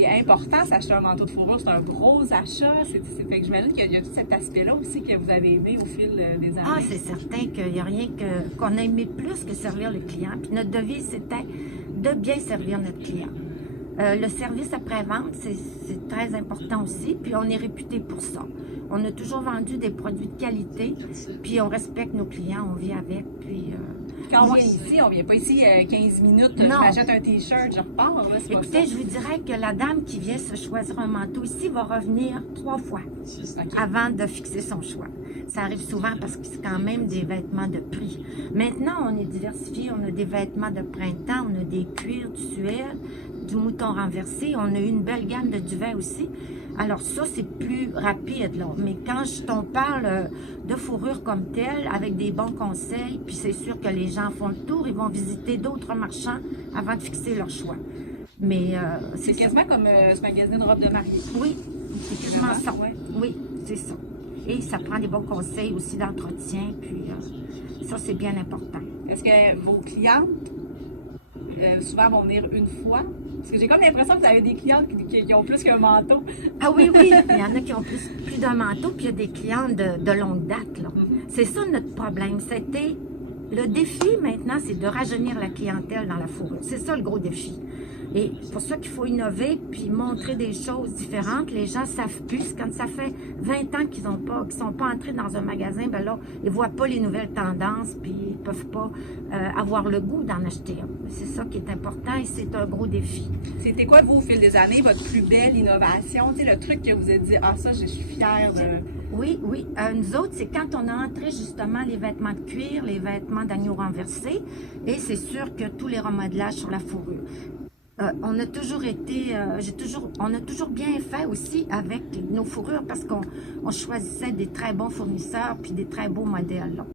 c'est important s'acheter un manteau de fourrure, c'est un gros achat. Fait que j'imagine qu'il y a tout cet aspect-là aussi que vous avez aimé au fil des années. Ah, c'est certain qu'il n'y a rien qu'on a aimé plus que servir le client. Puis notre devise, c'était de bien servir notre client. Le service après-vente, c'est très important aussi, puis on est réputé pour ça. On a toujours vendu des produits de qualité, puis on respecte nos clients, on vit avec, puis... Quand on vient ici, on vient pas ici 15 minutes, je m'achète un T-shirt, je repars. Là, écoutez, je vous dirais que la dame qui vient se choisir un manteau ici va revenir 3 fois avant de fixer son choix. Ça arrive souvent parce que c'est quand même des vêtements de prix. Maintenant, on est diversifié, on a des vêtements de printemps, on a des cuirs, du suède, du mouton renversé, on a eu une belle gamme de duvet aussi. Alors ça, c'est plus rapide, là. Mais quand on parle de fourrure comme telle, avec des bons conseils, puis c'est sûr que les gens font le tour, ils vont visiter d'autres marchands avant de fixer leur choix. Mais c'est quasiment comme ce magasin de robes de mariée. Oui, c'est quasiment ça. Ouais. Oui, c'est ça. Et ça prend des bons conseils aussi d'entretien, puis ça, c'est bien important. Est-ce que vos clientes, souvent, vont venir une fois? Parce que j'ai comme l'impression que vous avez des clientes qui ont plus qu'un manteau. Ah oui, oui, il y en a qui ont plus d'un manteau, puis il y a des clientes de longue date, là. C'est ça notre problème. C'était le défi maintenant, c'est de rajeunir la clientèle dans la fourrure. C'est ça le gros défi. Et c'est pour ça qu'il faut innover puis montrer des choses différentes. Les gens savent plus. Quand ça fait 20 ans qu'ils sont pas entrés dans un magasin, ben là, ils voient pas les nouvelles tendances puis ils peuvent pas avoir le goût d'en acheter un. C'est ça qui est important et c'est un gros défi. C'était quoi, vous, au fil des années, votre plus belle innovation? Tu sais, le truc que vous avez dit, ah ça, je suis fière de... Oui, oui. Nous autres, c'est quand on a entré justement les vêtements de cuir, les vêtements d'agneau renversé, et c'est sûr que tous les remodelages sur la fourrure. On a toujours été, on a toujours bien fait aussi avec nos fourrures parce qu'on choisissait des très bons fournisseurs puis des très beaux modèles. Là.